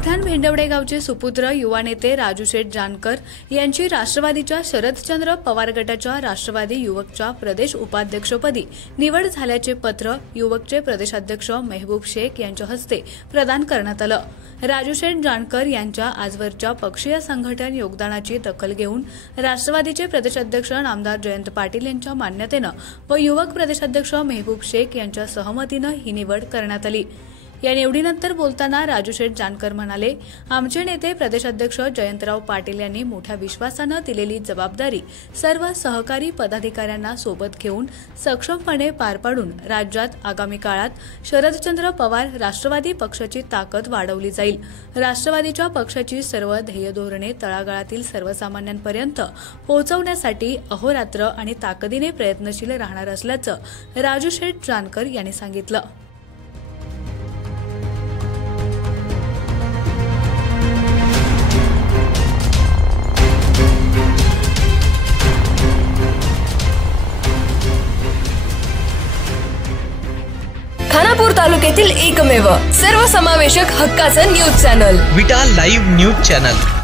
गावठाण भेंडवडे गावचे सुपुत्र युवा नेते राजू शेठ जानकर यांची राष्ट्रवादीच्या शरदचंद्र पवार गटाच्या राष्ट्रवादी युवकच्या प्रदेश उपाध्यक्षपदी निवड झाल्याचे पत्र युवकचे प्रदेशाध्यक्ष मेहबूब शेख यांच्या हस्ते प्रदान करण्यात आलं। राजू शेठ जानकर यांच्या आजवरच्या पक्षीय संघटन योगदानाची दखल घेऊन राष्ट्रवादीचे प्रदेशाध्यक्ष नामदार जयंत पाटील यांच्या मान्यतेनं व युवक प्रदेशाध्यक्ष मेहबूब शेख यांच्या सहमतीनं ही निवड करण्यात आली। या निवडीनंतर बोलताना राजू शेठ जानकर म्हणाले, आमचे नेते प्रदेशाध्यक्ष जयंतराव पाटील यांनी मोठ्या विश्वासानं दिलेली जबाबदारी सर्व सहकारी पदाधिकाऱ्यांना सोबत घेऊन सक्षमपणे पार पाडून राज्यात आगामी काळात शरदचंद्र पवार राष्ट्रवादी पक्षाची ताकद वाढवली जाईल। राष्ट्रवादीच्या पक्षाची सर्व ध्येय धोरणे तळागाळातील सर्वसामान्यांपर्यंत पोहोचवण्यासाठी अहोरात्र आणि ताकदीने प्रयत्नशील राहणार असल्याचं राजू शेठ जानकर यांनी सांगितलं। खानापूर तालुक्यातील एकमेव सर्वसमावेशक हक्काचं न्यूज चॅनल विटा लाईव्ह न्यूज चॅनल।